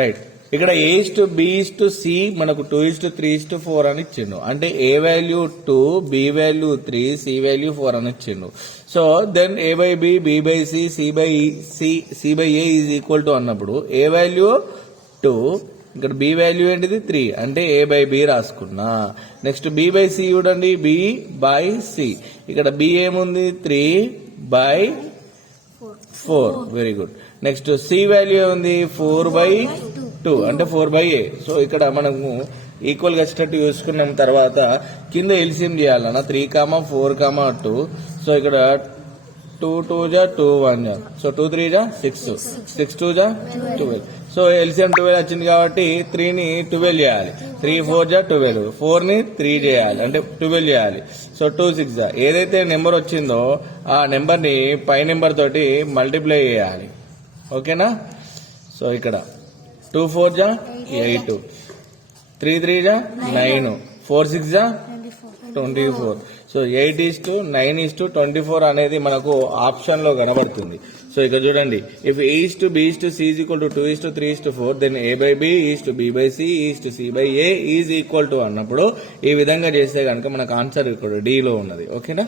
Right. ఇక్కడ A:B:C మనకు 2:3:4 అని ఇచ్చిండు. అంటే A value 2, B value 3, C value 4 అని ఇచ్చిండు. So then A/B, B/C, C/A is equal to అన్నప్పుడు A వాల్యూ 2, ఇక్కడ B వాల్యూ ఏంటిది 3, అంటే A/B రాసుకున్నా. నెక్స్ట్ B/C చూడండి, B/C, ఇక్కడ B ఏముంది 3/4, very good. Next C value ఏముంది 4/2, అంటే 4/A. సో ఇక్కడ మనము ఈక్వల్ గా వచ్చేటట్టు చూసుకున్న తర్వాత కింద ఎల్సిఎం చేయాలన్న 3, 4, 2. సో ఇక్కడ 2 2 జా 2 1 జా, సో 2 3 జా 6, 6 2 జా 12. సో ఎల్సిఎం 12 వచ్చింది కాబట్టి 3 ని 12 చేయాలి, 3 4 జా 12, 4 ని 3 చేయాలి, అంటే 12 చేయాలి. సో 2 6 జా, ఏదైతే నెంబర్ వచ్చిందో ఆ నెంబర్ ని పై నెంబర్ తోటి మల్టిప్లై చేయాలి. ఓకేనా? సో ఇక్కడ 2 4 జా 8, 3 3 జా 9, 4 6 జా 24. సో 8:9:24 అనేది మనకు ఆప్షన్ లో కనబడుతుంది. సో ఇక్కడ చూడండి, if A:B:C is equal to 2:3:4 then A/B B/C C/A is equal to అన్నప్పుడు ఈ విధంగా చేస్తే కనుక మనకు ఆన్సర్ ఇక్కడ D లో ఉన్నది. ఓకేనా?